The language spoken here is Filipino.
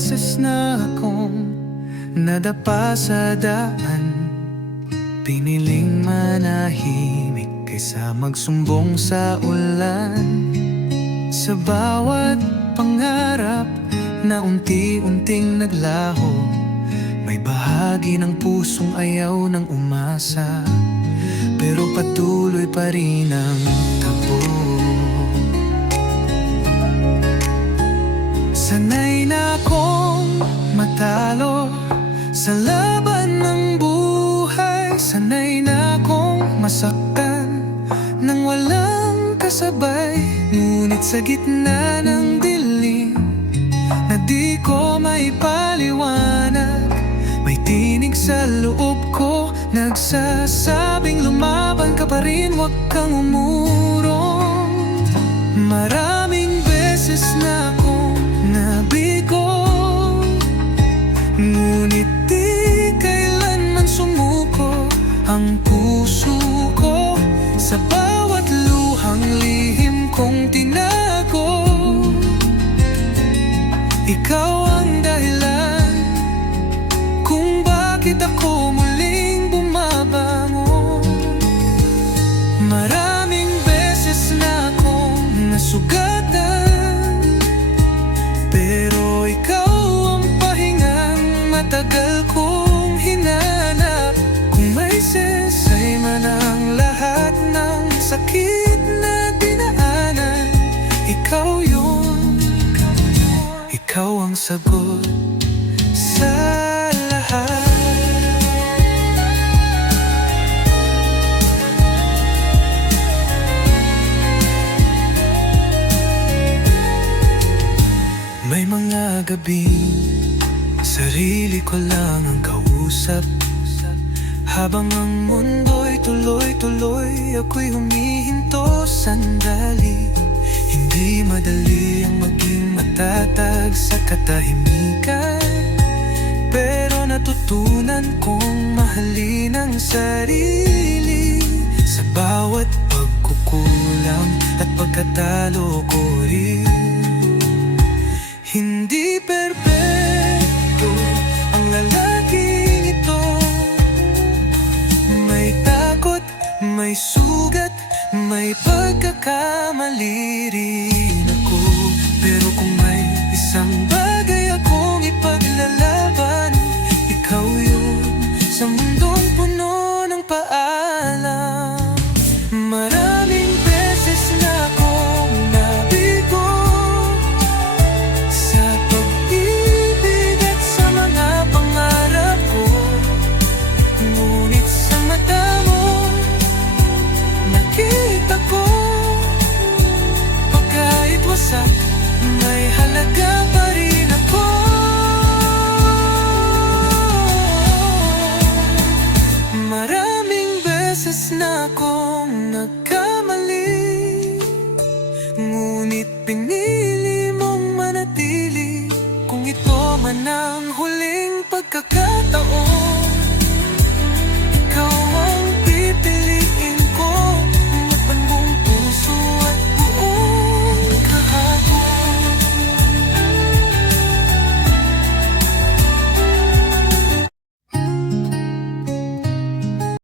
beses na akong nadapa sa daan, piniling manahimik kaysa magsumbong sa ulan. Sa bawat pangarap na unti-unting naglaho, may bahagi ng pusong ayaw ng umasa, pero patuloy pa rin ang takbo. Sanay na akong matalo sa laban ng buhay. Sanay na akong masaktan nang walang kasabay. Ngunit sa gitna ng dilim na di ko maipaliwanag, may tinig sa loob ko nagsasabing lumaban ka pa rin, huwag kang umurong. Maraming beses na akong nabigo, ngunit di kailanman sumuko ang puso ko. Sa bawat luhang lihim kong tinago, ikaw ang dahilan kung bakit ako muling bumabangon. Maraming beses na akong nasugatan, pero ikaw ang pahingang matagal kong hinanap. Kung may sesay man ang lahat ng sakit na dinaanan, ikaw yun. Ikaw ang sagot sa lahat. May mga gabi, sarili ko lang ang kausap. Habang ang mundo'y tuloy-tuloy, ako'y humihinto sandali. Hindi madali ang maging matatag sa katahimikan, pero natutunan kong mahalin ang sarili. Sa bawat pagkukulang at pagkatalo ko rin, hindi perpekto ang lalaking ito. May takot, may sugat, may pagkakamali rin ako. Pero kung may isang bagay akong ipaglalaban, ikaw yun sa mundong puno ng paalam. Maraming beses na akong nabigo sa pag-ibig at sa mga pangarap ko, ngunit sa mata mo nakita ko, kahit wasak, may halaga pa rin ako. Maraming beses na akong nagkamali, ngunit pinili mong manatili. Kung ito man ang huling pagkakataon,